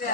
তো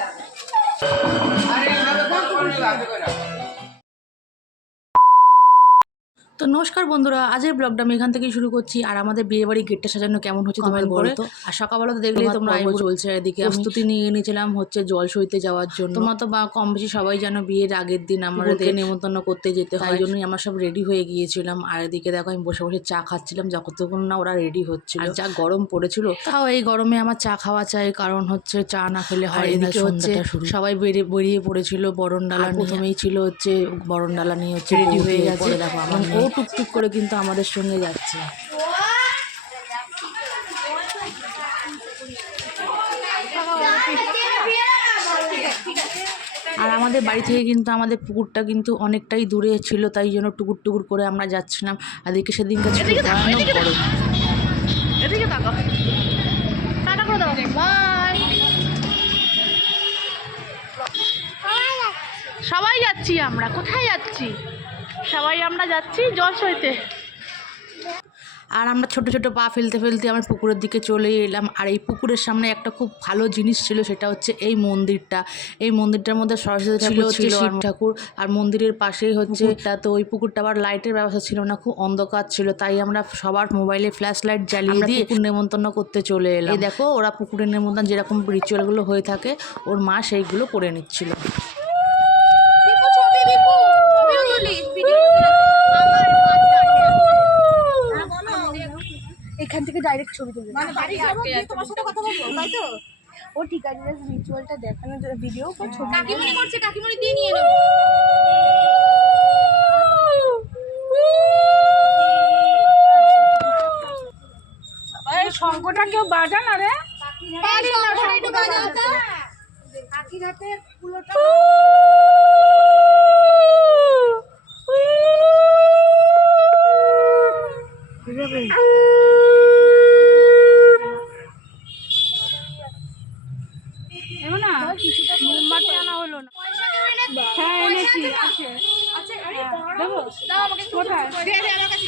নমস্কার বন্ধুরা, আজকের ব্লগটা আমি এখান থেকেই শুরু করছি। আর আমাদের বিয়ে বাড়ির গেটটা সাজানো কেমন হচ্ছে তোমরা বলো তো। আর সকালবেলা তো দেখলেই তোমরা চলছে, এদিকে প্রস্তুতি নিয়ে নিয়েছিলাম হচ্ছে জল সইতে যাওয়ার জন্য। তোমরা তো বা কম বেশি সবাই জানো বিয়ের আগের দিন আমাদের নেমন্তন্ন করতে যেতে হয়, তাই জন্যই আমরা সব রেডি হয়ে গিয়েছিলাম। আর এদিকে দেখো আমি বসে বসে চা খাচ্ছিলাম যতক্ষণ না ওরা রেডি হচ্ছিল। আর যা গরম পড়েছিল, তাও এই গরমে আমার চা খাওয়া চাই, কারণ হচ্ছে চা না খেলে হয়। এদিকে হচ্ছে সবাই বেরিয়ে পড়েছিল বরণডালা। প্রথমেই ছিল হচ্ছে বরণডালা নিয়ে হচ্ছে রেডি হয়ে গেছে। দেখো আমার টুকটুক করে কিন্তু আমাদের সঙ্গে যাচ্ছে। আর আমাদের বাড়ি থেকে কিন্তু আমাদের পুকুরটা কিন্তু অনেকটাই দূরে ছিল, তাই জন্য টুকুর টুকুর করে আমরা যাচ্ছিলাম। আর এদিকে সেদিনকার ছিল ভয়ানক গরম। সবাই যাচ্ছি আমরা, কোথায় যাচ্ছি? সবাই আমরা যাচ্ছি জল সইতে। আর আমরা ছোট ছোট পা ফেলতে ফেলতে আমরা পুকুরের দিকে চলে এলাম। আর এই পুকুরের সামনে একটা খুব ভালো জিনিস ছিল, সেটা হচ্ছে এই মন্দিরটা। এই মন্দিরটার মধ্যে সরস্বতী ছিল, শিব ঠাকুর। আর মন্দিরের পাশেই হচ্ছে তো ওই পুকুরটা আবার লাইটের ব্যবস্থা ছিল না, খুব অন্ধকার ছিল, তাই আমরা সবার মোবাইলে ফ্ল্যাশ লাইট জ্বালিয়ে দিয়ে পুকুর নেমন্তন্ন করতে চলে এলাম। এই দেখো ওরা পুকুরের নেমন্তন্ন যেরকম রিচুয়ালগুলো হয়ে থাকে ওর মা সেইগুলো করে নিচ্ছিল। এখান থেকে ডাইরেক্ট ছবি তুলবে, মানে বাড়ি যাব গিয়ে তোমার সাথে কথা বলবো, তাই তো? ও ঠিক আছে, জাস্ট রিচুয়ালটা দেখানোর জন্য ভিডিও কর। ছবি কাকিমণি করছে, কাকিমণি দিয়ে নিয়ে নেব। এই শঙ্কটা কেউ বাজা না রে, পারি না শঙ্কটা একটু বাজাও তো। কাকির হাতে ফুলটা মোমবাতি আনা হলো না। হ্যাঁ এনেছি, আছে আছে। দেবো দাও আমাকে, কোথায় দে দে আমার কাছে।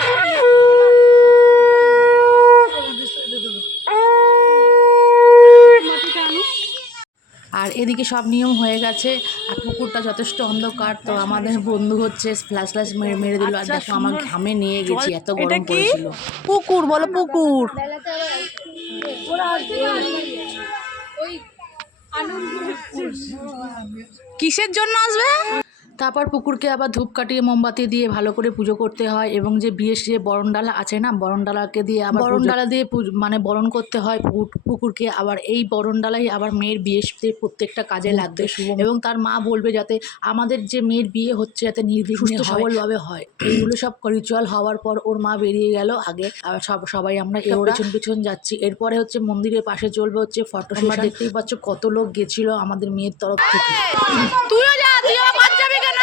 আর এদিকে সব নিয়ম হয়ে গেছে। আর পুকুরটা যথেষ্ট অন্ধকার, তো আমাদের বন্ধু হচ্ছে ফ্ল্যাশ মেরে দিল। আর দেখো আমার ঘামে নিয়ে গেছি, এত গরম পড়েছিল। পুকুর বলো, পুকুর। কিসের জন্য আসবে? তারপর পুকুরকে আবার ধূপ কাটিয়ে মোমবাতি দিয়ে ভালো করে পুজো করতে হয়। এবং যে বিয়ের যে বরণডালা আছে না, বরণডালাকে দিয়ে আবার বরণডালা দিয়ে মানে বরণ করতে হয় পুকুরকে। আবার এই বরণডালাই আবার মেয়ের বিয়েতে প্রত্যেকটা কাজে লাগবে। এবং তার মা বলবে যাতে আমাদের যে মেয়ের বিয়ে হচ্ছে যাতে নির্বিঘ্নে সফলভাবে হয়। এইগুলো সব রিচুয়াল হওয়ার পর ওর মা বেরিয়ে গেল আগে। আবার সবাই আমরা পেছন যাচ্ছি। এরপরে হচ্ছে মন্দিরের পাশে চলবে হচ্ছে ফটো সেশন। দেখতেই পাচ্ছ কত লোক গেছিল আমাদের মেয়ের তরফ থেকে। তুইও যা, তুইও বাদ যাবি কেন?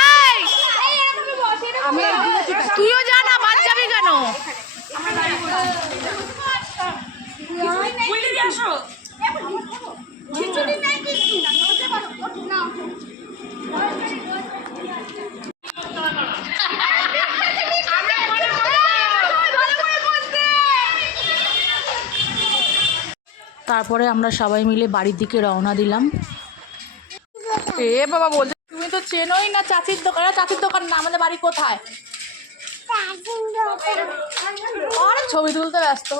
তুইও যা না, বাদ যাবি কেন? তারপরে আমরা সবাই মিলে বাড়ির দিকে রওনা দিলাম। এ বাবা বলছে তুমি তো চেনোই না চাচির দোকান। চাচির দোকান না, আমাদের বাড়ি কোথায়? আরে ছবি তুলতে ব্যস্ত।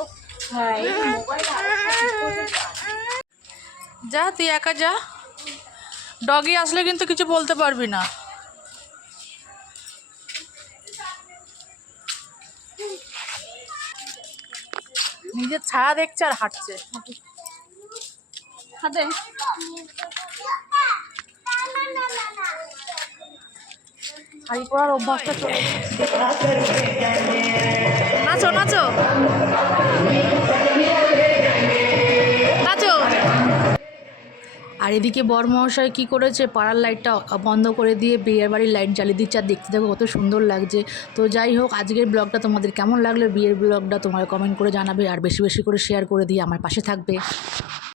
যা তুই একা যা, ডগি আসলে কিন্তু কিছু বলতে পারবি না। নিজের ছায়া দেখছে আর হাঁটছে। হাতে শাড়ি পরার অভ্যাসটা চলে গেছে। নাচো নাচো নাচো। আর এদিকে বরমহাশয় কী করেছে, পাড়ার লাইটটা বন্ধ করে দিয়ে বিয়ের বাড়ির লাইট জ্বালিয়ে দিচ্ছে। আর দেখতে দেখো কত সুন্দর লাগছে। তো যাই হোক, আজকের ব্লগটা তোমাদের কেমন লাগলো, বিয়ের ব্লগটা তোমরা কমেন্ট করে জানাবে। আর বেশি বেশি করে শেয়ার করে দিয়ে আমার পাশে থাকবে।